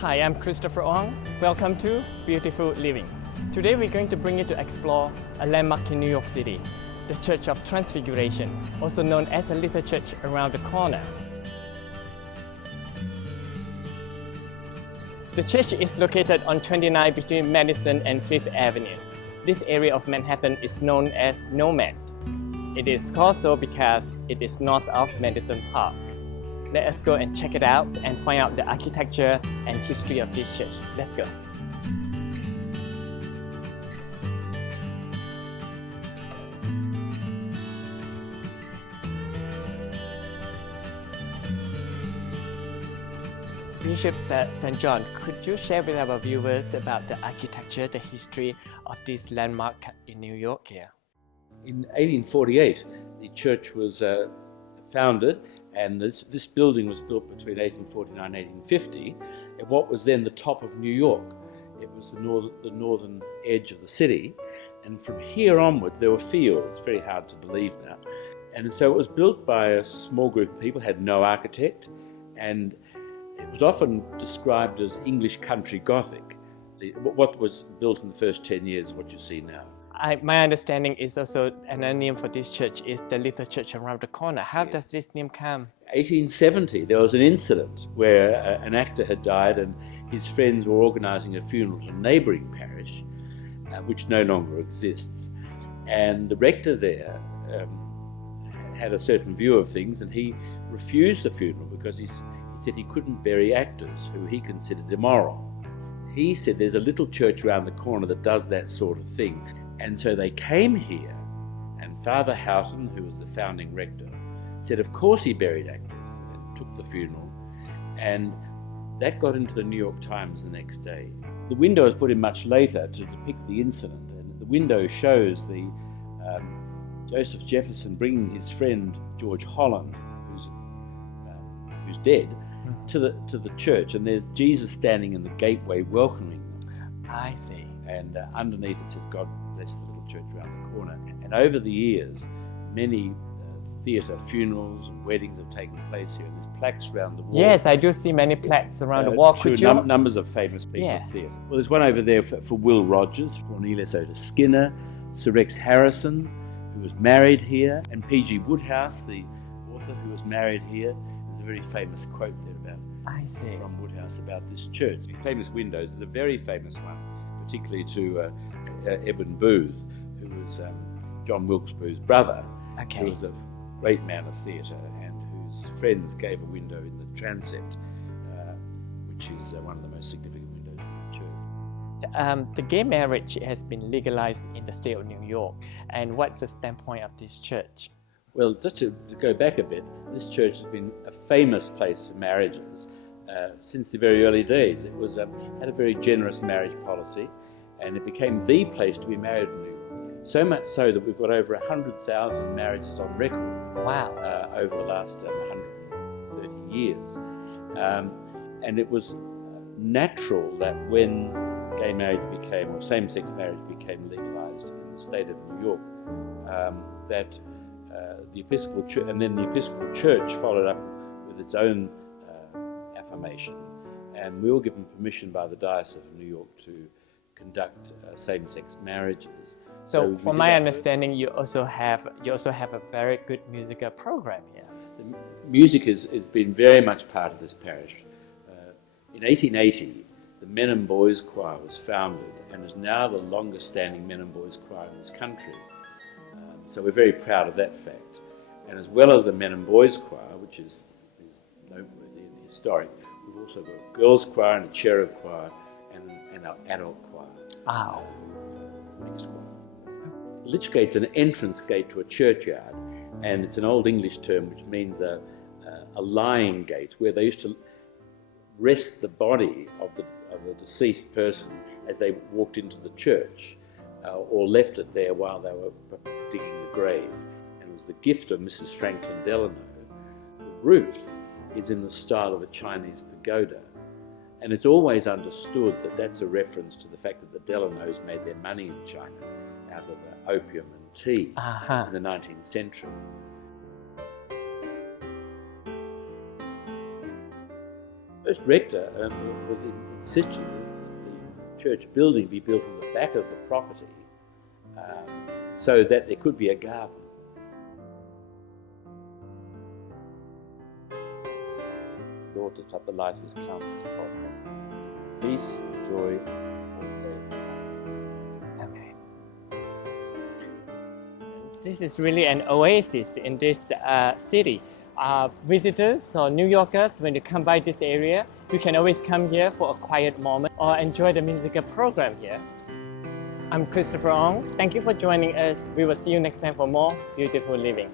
Hi, I'm Christopher Ong. Welcome to Beautiful Living. Today we're going to bring you to explore a landmark in New York City, the Church of Transfiguration, also known as the Little Church around the corner. The church is located on 29 between Madison and Fifth Avenue. This area of Manhattan is known as Nomad. It is called so because it is north of Madison Park. Let us go and check it out and find out the architecture and history of this church. Let's go. Bishop St. John, could you share with our viewers about the architecture, the history of this landmark in New York here? In 1848, the church was founded, and this building was built between 1849 and 1850 at what was then the top of New York. It was the northern edge of the city, and from here onwards there were fields. Very hard to believe now. And so it was built by a small group of people, had no architect, and it was often described as English country Gothic. What was built in the first 10 years is what you see now. My understanding is also another name for this church is the Little Church around the corner. How does this name come? 1870, there was an incident where an actor had died and his friends were organising a funeral in a neighbouring parish, which no longer exists. And the rector there had a certain view of things, and he refused the funeral because he said he couldn't bury actors who he considered immoral. He said there's a little church around the corner that does that sort of thing. And so they came here, and Father Houghton, who was the founding rector, said of course he buried actors, and took the funeral, and that got into the New York Times the next day. The window was put in much later to depict the incident, and the window shows the Joseph Jefferson bringing his friend George Holland, who's dead, to the church, and there's Jesus standing in the gateway welcoming them. I see. And underneath it says, "God bless the little church around the corner." And over the years, many theatre funerals and weddings have taken place here, and there's plaques around the wall. Yes, I do see many plaques around the wall. Could you? Numbers of famous people of theatre. Well, there's one over there for Will Rogers, Cornelius Otis Skinner, Sir Rex Harrison, who was married here, and P.G. Woodhouse, the author, who was married here. There's a very famous quote there from Woodhouse about this church. The famous windows is a very famous one, particularly to Edwin Booth, who was John Wilkes Booth's brother, who was a great man of theatre and whose friends gave a window in the transept, which is one of the most significant windows in the church. The gay marriage has been legalized in the state of New York, and what's the standpoint of this church? Well, just to go back a bit, this church has been a famous place for marriages since the very early days. It was had a very generous marriage policy, and it became the place to be married in New York. So much so that we've got over 100,000 marriages on record. Wow! Over the last 130 years, and it was natural that when gay marriage became, or same-sex marriage became legalized in the state of New York, that the Episcopal Church, and then the Episcopal Church followed up with its own affirmation, and we were given permission by the Diocese of New York to conduct same-sex marriages. So from my understanding, you also have a very good musical program here. The music has been very much part of this parish. In 1880, the Men and Boys Choir was founded and is now the longest-standing men and boys choir in this country. So we're very proud of that fact. And as well as a men and boys choir, which is noteworthy and historic, we've also got a girls' choir and a cherub choir and our adult choir. Wow. Mixed choir. The Lich Gate's an entrance gate to a churchyard, and it's an Old English term which means a lying gate, where they used to rest the body of the deceased person as they walked into the church, or left it there while they were digging the grave. And it was the gift of Mrs. Franklin Delano. The roof is in the style of a Chinese pagoda, and it's always understood that that's a reference to the fact that the Delanos made their money in China out of opium and tea in the 19th century. first rector was in situ the church building be built on the back of the property so that there could be a garden. Lord, lift up the light of his countenance upon him. Peace, joy, all day. Okay. This is really an oasis in this city. Visitors or New Yorkers, when you come by this area, you can always come here for a quiet moment or enjoy the musical program here. I'm Christopher Ong. Thank you for joining us. We will see you next time for more beautiful living.